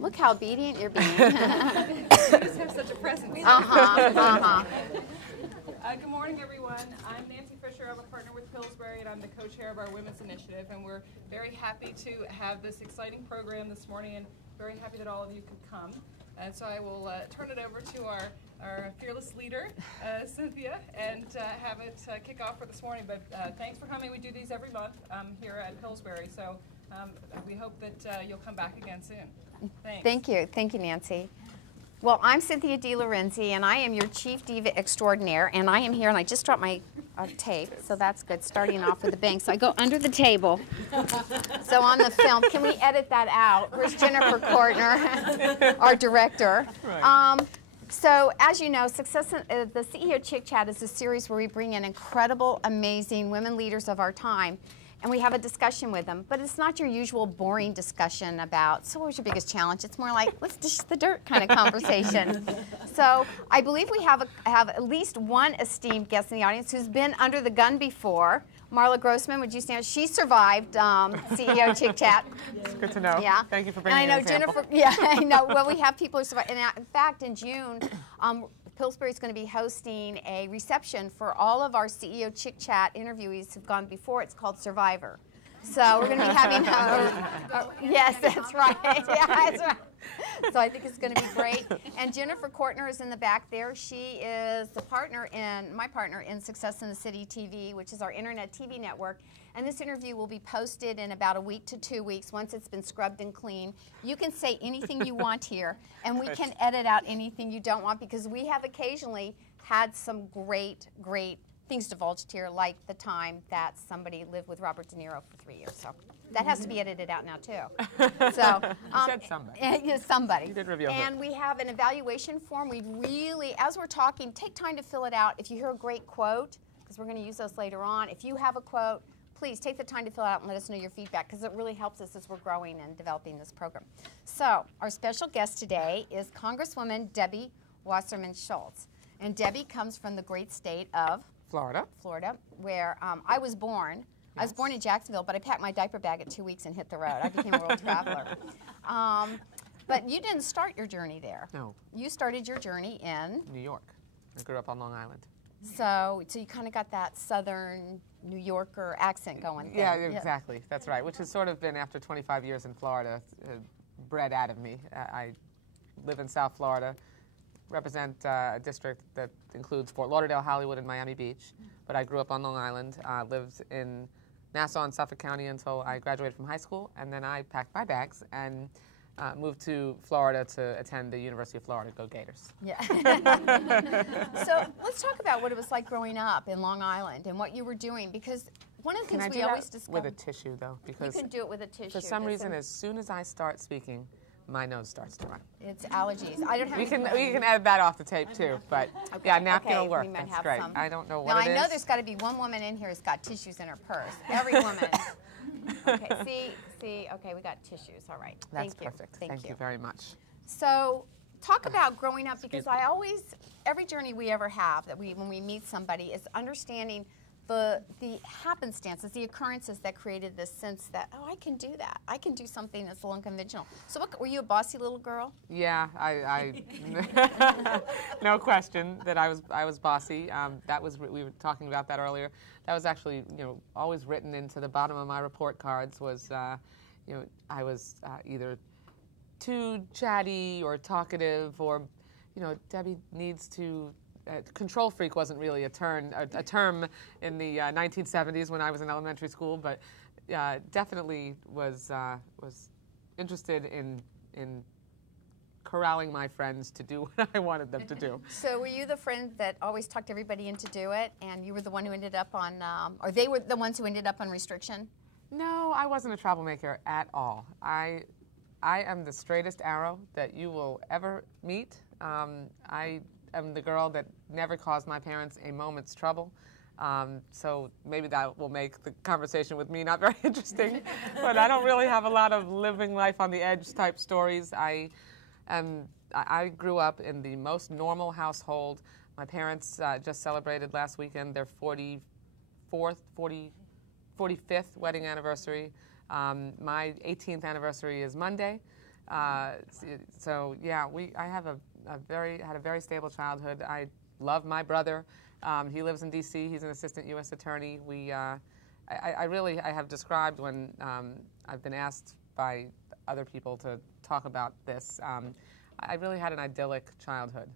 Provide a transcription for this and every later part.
Look how obedient you're being. You just have such a presence. Good morning, everyone. I'm Nancy Fisher. I'm a partner with Pillsbury, and I'm the co-chair of our Women's Initiative. And we're very happy to have this exciting program this morning, and very happy that all of you could come. And so I will turn it over to our fearless leader, Cynthia, and have it kick off for this morning. But thanks for coming. We do these every month here at Pillsbury, so we hope that you'll come back again soon. Thanks. Thank you, Nancy. Well, I'm Cynthia DeLorenzi, and I am your Chief Diva Extraordinaire, and I am here, and I just dropped my tape, so that's good, starting off with a bang. So I go under the table. So on the film, can we edit that out? Where's Jennifer Kortner, our director? Right. So as you know, the CEO Chick Chat is a series where we bring in incredible, amazing women leaders of our time, and we have a discussion with them. But it's not your usual boring discussion about, so what was your biggest challenge? It's more like, let's dish the dirt kind of conversation. So I believe we have at least one esteemed guest in the audience who's been under the gun before. Marla Grossman, would you stand? She survived CEO Chick Chat. It's good to know. Yeah. Thank you for bringing and I know an example. Jennifer. Yeah, I know. Well, we have people who survived. And in fact, in June, Pillsbury is going to be hosting a reception for all of our CEO Chick Chat interviewees who've gone before. It's called Survivor. So we're going to be having yes, that's right. Yeah, that's right. So I think it's going to be great. And Jennifer Kortner is in the back there. She is my partner in Success in the City TV, which is our internet TV network. And this interview will be posted in about a week to 2 weeks once it's been scrubbed and clean. You can say anything you want here, and we can edit out anything you don't want, because we have occasionally had some great things divulged here, like the time that somebody lived with Robert De Niro for 3 years. So that has to be edited out now too. So you said somebody. Somebody. You did reveal and we have an evaluation form. We really, as we're talking, take time to fill it out. If you hear a great quote, because we're going to use those later on. If you have a quote, please take the time to fill it out and let us know your feedback, because it really helps us as we're growing and developing this program. So our special guest today is Congresswoman Debbie Wasserman Schultz. And Debbie comes from the great state of Florida, where I was born. Yes. I was born in Jacksonville, but I packed my diaper bag at 2 weeks and hit the road. I became a world traveler. But you didn't start your journey there. No. You started your journey in New York. I grew up on Long Island. So you kind of got that southern New Yorker accent going. Yeah, exactly. That's right, which has sort of been, after 25 years in Florida, bred out of me. I live in South Florida, represent a district that includes Fort Lauderdale, Hollywood, and Miami Beach. But I grew up on Long Island, lived in Nassau and Suffolk County until I graduated from high school, and then I packed my bags and moved to Florida to attend the University of Florida. Go Gators. Yeah. So let's talk about what it was like growing up in Long Island and what you were doing, because one of the things we always discuss with a tissue, though, because you can do it with a tissue. For some reason, as soon as I start speaking, my nose starts to run. It's allergies. I don't have. We can edit that off the tape too, but okay. Yeah, napkin will work. We might That's have great. some. I don't know what now, it is. I know there's got to be one woman in here who's got tissues in her purse. Every woman. Okay. See. Okay, we got tissues. All right. That's Thank perfect. You. Thank you very much. So, talk about growing up, because I always, every journey we ever have when we meet somebody is understanding the happenstances, the occurrences that created this sense that, oh, I can do that. I can do something that's a little unconventional. So were you a bossy little girl? Yeah, I no question that I was bossy. We were talking about that earlier. That was actually, always written into the bottom of my report cards was, I was either too chatty or talkative, or, Debbie needs to. Control freak wasn't really a term in the 1970s when I was in elementary school, but definitely was interested in corralling my friends to do what I wanted them to do. So were you the friend that always talked everybody into do it, and you were the one who ended up on, or they were the ones who ended up on restriction? No, I wasn't a troublemaker at all. I am the straightest arrow that you will ever meet. I'm the girl that never caused my parents a moment's trouble. So maybe that will make the conversation with me not very interesting. But I don't really have a lot of living life on the edge type stories. I grew up in the most normal household. My parents just celebrated last weekend their 45th wedding anniversary. My 18th anniversary is Monday. So yeah, I have had a very stable childhood. I love my brother. He lives in D.C. He's an assistant U.S. attorney. I have described when I've been asked by other people to talk about this. I really had an idyllic childhood.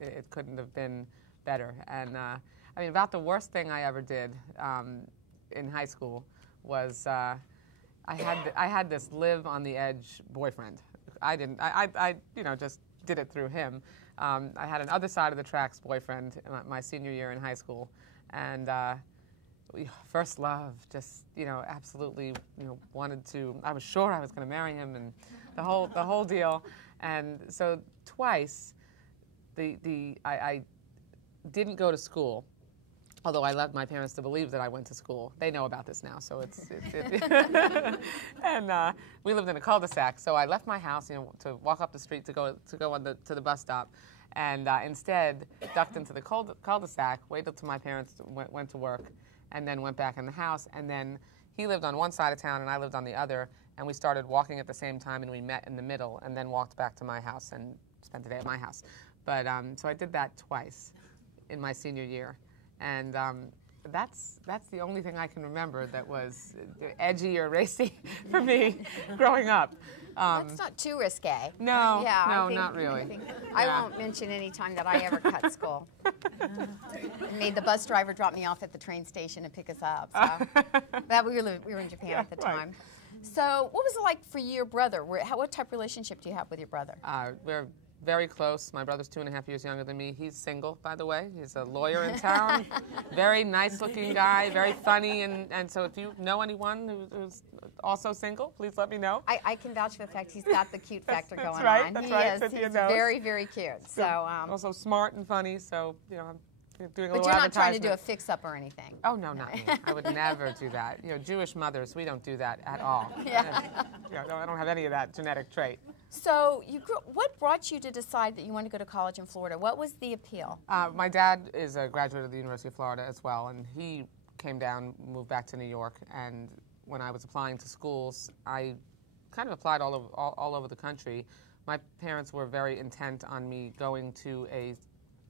It couldn't have been better. And I mean, about the worst thing I ever did in high school was I had this live on the edge boyfriend. I didn't. I just did it through him. I had an other side of the tracks boyfriend my senior year in high school, and first love, just absolutely wanted to. I was sure I was going to marry him, and the whole deal. And so twice, I didn't go to school. Although I led my parents to believe that I went to school. They know about this now, so it's and we lived in a cul-de-sac. So I left my house, to walk up the street to go to the bus stop, and instead ducked into the cul-de-sac, waited till my parents went to work, and then went back in the house. And then he lived on one side of town, and I lived on the other, and we started walking at the same time, and we met in the middle, and then walked back to my house and spent the day at my house. But so I did that twice in my senior year. And that's the only thing I can remember that was edgy or racy for me growing up. That's not too risque. No, yeah, no, not really. I won't mention any time that I ever cut school. I made the bus driver drop me off at the train station and pick us up. So that we were in Japan at the time. Right. So what was it like for your brother? What type of relationship do you have with your brother? We're very close. My brother's 2.5 years younger than me. He's single, by the way. He's a lawyer in town. Very nice-looking guy, very funny. And so if you know anyone who's also single, please let me know. I can vouch for the fact he's got the cute factor that's going right, on. That's he right. is. He's very, very cute. So also smart and funny. So I'm doing a but little you're not trying to advertisement. do a fix-up or anything. Oh no, not me. I would never do that. Jewish mothers, we don't do that at all. Yeah. I don't have any of that genetic trait. So what brought you to decide that you wanted to go to college in Florida? What was the appeal? My dad is a graduate of the University of Florida as well, and he came down, moved back to New York, and when I was applying to schools, I kind of applied all over the country. My parents were very intent on me going to a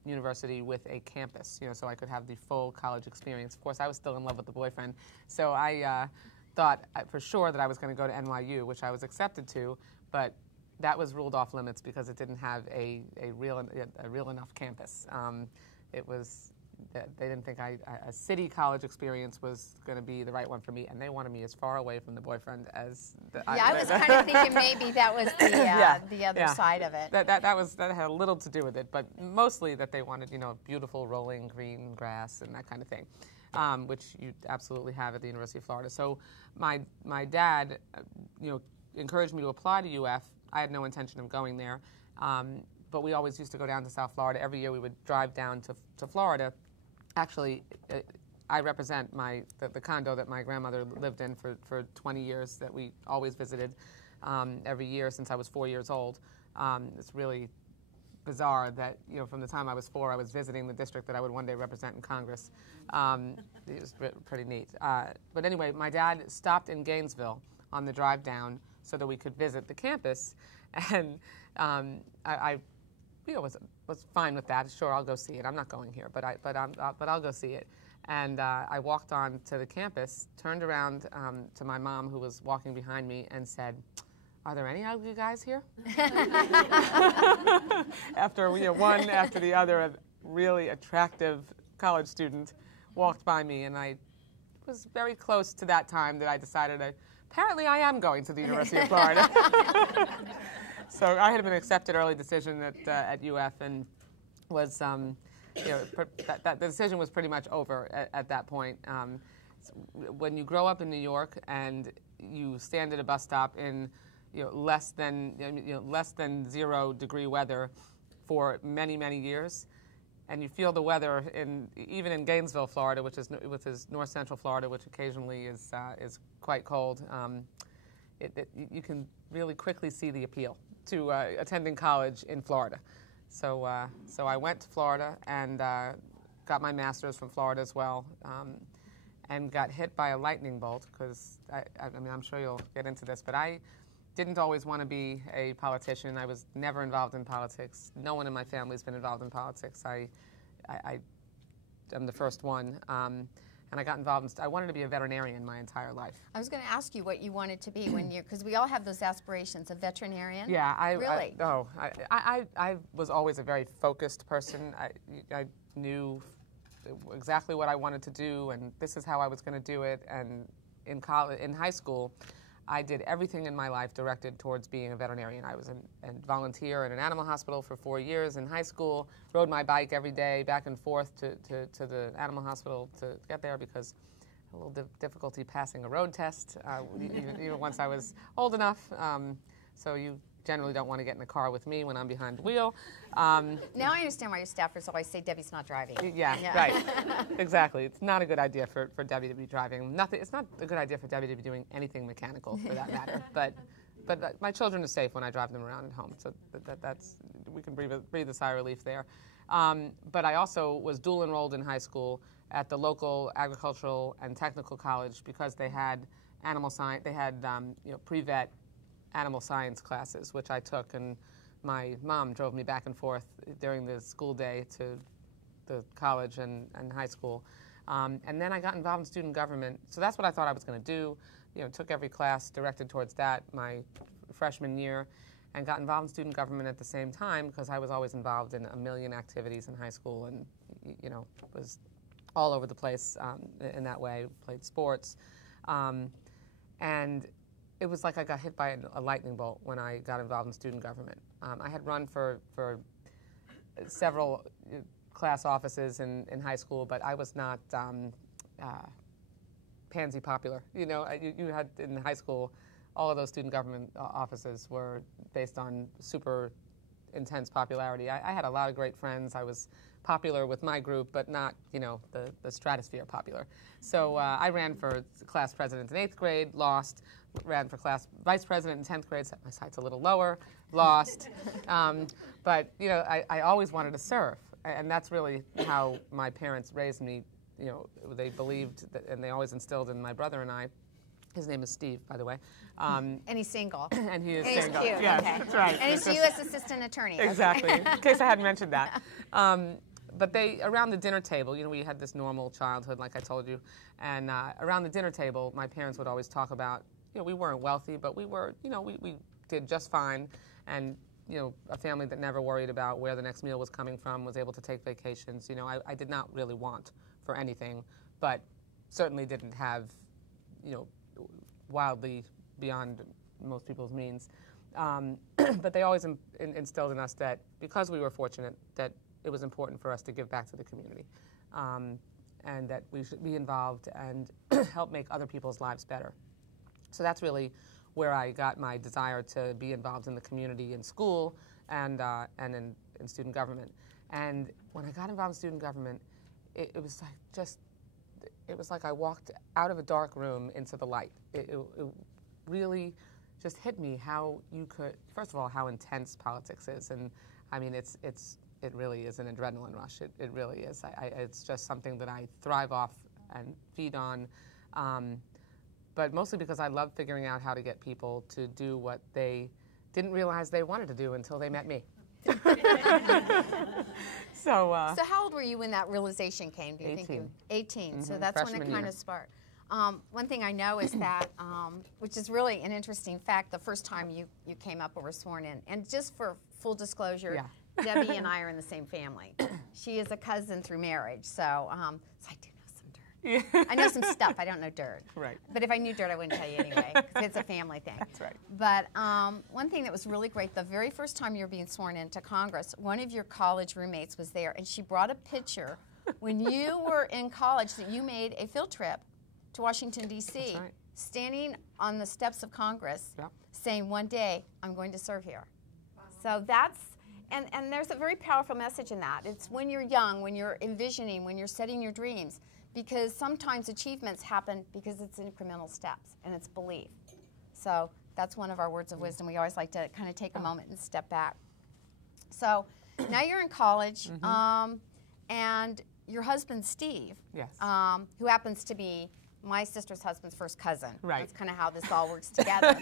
university with a campus, so I could have the full college experience. Of course, I was still in love with the boyfriend, so I thought for sure that I was going to go to NYU, which I was accepted to, but that was ruled off limits because it didn't have a real enough campus. They didn't think a city college experience was going to be the right one for me, and they wanted me as far away from the boyfriend as. I was kind of thinking maybe that was the other side of it. That had a little to do with it, but mostly that they wanted beautiful rolling green grass and that kind of thing, which you absolutely have at the University of Florida. So my dad, encouraged me to apply to UF. I had no intention of going there, but we always used to go down to South Florida. Every year we would drive down to Florida. Actually, I represent the condo that my grandmother lived in for 20 years that we always visited every year since I was 4 years old. It's really bizarre that from the time I was 4, I was visiting the district that I would one day represent in Congress. It was pretty neat. But anyway, my dad stopped in Gainesville on the drive down so that we could visit the campus, and I was fine with that. Sure, I'll go see it. I'm not going here, but I'll go see it. And I walked on to the campus, turned around to my mom, who was walking behind me, and said, "Are there any ugly guys here?" After one after the other, a really attractive college student walked by me, and I was very close to that time that I decided apparently I am going to the University of Florida. So I had been accepted early decision at UF, and was the decision was pretty much over at that point. When you grow up in New York and you stand at a bus stop in less than 0-degree weather for many years, and you feel the weather even in Gainesville, Florida, which is north central Florida, which occasionally is quite cold. You can really quickly see the appeal to attending college in Florida. So I went to Florida and got my master's from Florida as well, and got hit by a lightning bolt because I'm sure you'll get into this, but I didn't always want to be a politician. I was never involved in politics. No one in my family's been involved in politics. I am the first one. And I got involved I wanted to be a veterinarian my entire life. I was going to ask you what you wanted to be when you're, because we all have those aspirations, a veterinarian. Yeah, really. I was always a very focused person. I knew exactly what I wanted to do, and this is how I was going to do it. And in high school, I did everything in my life directed towards being a veterinarian. I was a volunteer in an animal hospital for 4 years in high school, rode my bike every day back and forth to the animal hospital to get there because I had a little difficulty passing a road test, even once I was old enough. So you generally don't want to get in a car with me when I'm behind the wheel. Now I understand why your staffers always say Debbie's not driving. Yeah. Right. Exactly. It's not a good idea for Debbie to be driving. It's not a good idea for Debbie to be doing anything mechanical, for that matter. But my children are safe when I drive them around at home, so that's we can breathe a sigh of relief there. But I also was dual enrolled in high school at the local agricultural and technical college because they had animal science. They had pre-vet animal science classes, which I took, and my mom drove me back and forth during the school day to the college and high school. And then I got involved in student government. So that's what I thought I was going to do. Took every class directed towards that my freshman year and got involved in student government at the same time because I was always involved in a million activities in high school and, was all over the place in that way, played sports. And it was like I got hit by a lightning bolt when I got involved in student government. I had run for several class offices in high school, but I was not pansy popular. You had in high school, all of those student government offices were based on super intense popularity. I had a lot of great friends. I was popular with my group, but not, the stratosphere popular. So I ran for class president in 8th grade, lost. Ran for class vice president in 10th grade, set my sights a little lower, lost. But, I always wanted to serve. And that's really how my parents raised me. They believed that, and they always instilled in my brother and I. His name is Steve, by the way. And he's single. And he is and single. He's cute. Yes, okay. That's right. And he's a U.S. assistant attorney. Exactly. In case I hadn't mentioned that. But around the dinner table, we had this normal childhood, like I told you. And around the dinner table, my parents would always talk about, we weren't wealthy, but we were, we did just fine. And, a family that never worried about where the next meal was coming from, was able to take vacations. I did not really want for anything, but certainly didn't have, wildly beyond most people's means. But they always instilled in us that because we were fortunate, that it was important for us to give back to the community, and that we should be involved and help make other people's lives better. So that's really where I got my desire to be involved in the community in school and in student government. And when I got involved in student government, it was like I walked out of a dark room into the light. It really just hit me how you could, first of all, how intense politics is. And I mean, it really is an adrenaline rush. It really is. It's just something that I thrive off and feed on. But mostly because I love figuring out how to get people to do what they didn't realize they wanted to do until they met me. So how old were you when that realization came? Do you 18. think 18. Mm-hmm. So that's Freshman when it kind year. of sparked. One thing I know is that, which is really an interesting fact, the first time you came up or were sworn in, and just for full disclosure, yeah. Debbie and I are in the same family. She is a cousin through marriage, so I do know some dirt. Yeah. I know some stuff. I don't know dirt. Right. But if I knew dirt, I wouldn't tell you anyway, because it's a family thing. That's right. But one thing that was really great, the very first time you were being sworn into Congress, one of your college roommates was there, and she brought a picture when you were in college that you made a field trip to Washington, D.C., That's right. standing on the steps of Congress, Yep. saying, one day, I'm going to serve here. So that's, and there's a very powerful message in that. It's when you're young, when you're envisioning, when you're setting your dreams, because sometimes achievements happen because it's incremental steps, and it's belief. So that's one of our words of wisdom. We always like to kind of take a moment and step back. So now you're in college, and your husband, Steve, Yes. who happens to be my sister's husband's first cousin. Right. That's kind of how this all works together.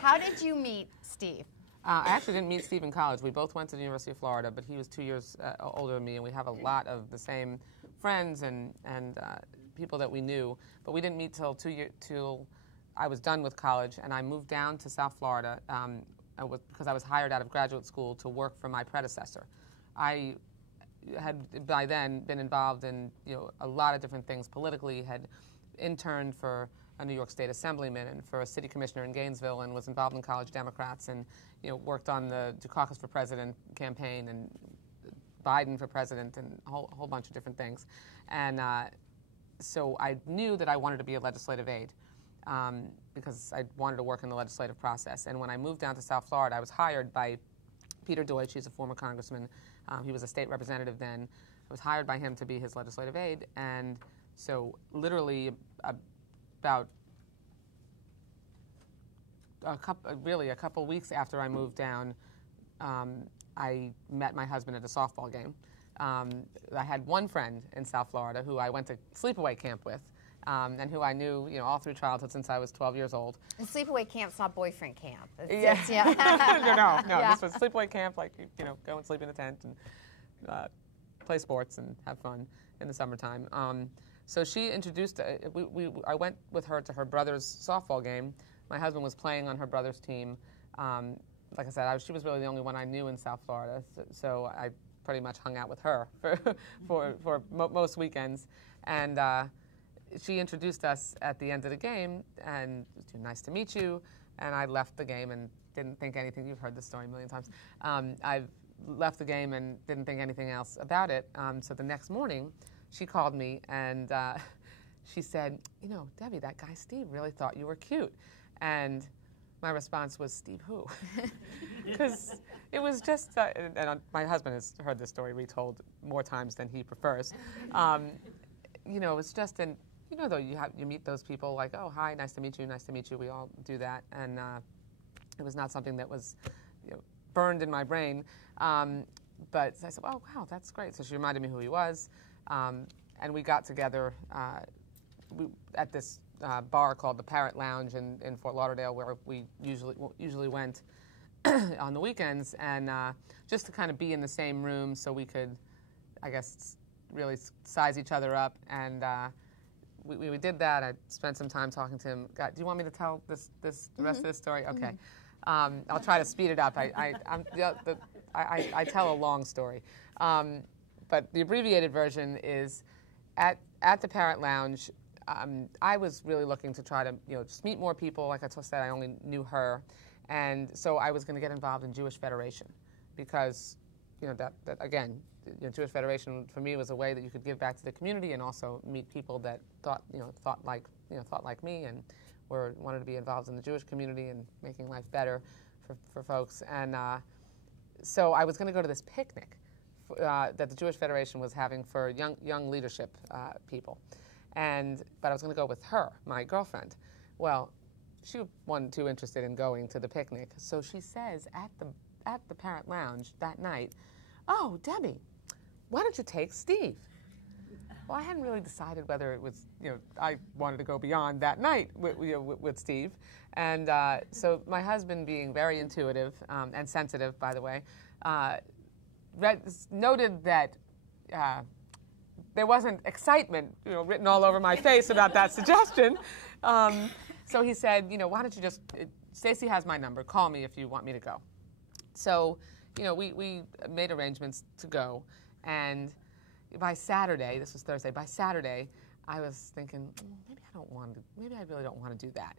How did you meet Steve? I actually didn't meet Steve in college. We both went to the University of Florida, but he was 2 years older than me, and we have a lot of the same friends and people that we knew. But we didn't meet till I was done with college, and I moved down to South Florida because I was hired out of graduate school to work for my predecessor. I had by then been involved in a lot of different things politically, had interned for a New York State Assemblyman and for a city commissioner in Gainesville, and was involved in College Democrats, and worked on the Dukakis for President campaign and Biden for president and a whole bunch of different things. And so I knew that I wanted to be a legislative aide because I wanted to work in the legislative process. And when I moved down to South Florida, I was hired by Peter Deutsch. He's a former congressman. He was a state representative then. I was hired by him to be his legislative aide. And so literally about a couple weeks after I moved down, I met my husband at a softball game. I had one friend in South Florida who I went to sleepaway camp with, and who I knew, all through childhood since I was 12 years old. And sleepaway camp's not boyfriend camp. Yeah. No. Yeah. This was sleepaway camp, like go and sleep in a tent and play sports and have fun in the summertime. So she introduced. I went with her to her brother's softball game. My husband was playing on her brother's team. Like I said, she was really the only one I knew in South Florida, so I pretty much hung out with her for most weekends. And she introduced us at the end of the game, and nice to meet you. And I left the game and didn't think anything. You've heard this story a million times. I left the game and didn't think anything else about it. So the next morning, she called me and she said, Debbie, that guy Steve really thought you were cute. And my response was, Steve who? Because it was just, and my husband has heard this story retold more times than he prefers. It was just though you meet those people like, oh, hi, nice to meet you. We all do that. And it was not something that was burned in my brain. But I said, oh, wow, that's great. So she reminded me who he was. And we got together at this bar called the Parrot Lounge in Fort Lauderdale, where we usually went on the weekends, and just to kind of be in the same room so we could, I guess, really size each other up. And we did that. I spent some time talking to him. God, do you want me to tell the rest of this story? Okay. I'll try to speed it up. I tell a long story. But the abbreviated version is at the Parrot Lounge, I was really looking to try to just meet more people. Like I said, I only knew her. And so I was going to get involved in Jewish Federation because that again, Jewish Federation for me was a way that you could give back to the community and also meet people that thought like me and wanted to be involved in the Jewish community and making life better for folks. And so I was going to go to this picnic that the Jewish Federation was having for young leadership people, but I was going to go with her, my girlfriend. Well, she wasn't too interested in going to the picnic, so she says at the Parrot Lounge that night, "Oh, Debbie, why don't you take Steve?" Well, I hadn't really decided whether it was, I wanted to go beyond that night with Steve. And so my husband, being very intuitive and sensitive, by the way, noted that there wasn't excitement, written all over my face about that suggestion. So he said, why don't you just, Stacy has my number, call me if you want me to go. So, we made arrangements to go, and by Saturday, this was Thursday, by Saturday, I was thinking, maybe I really don't want to do that.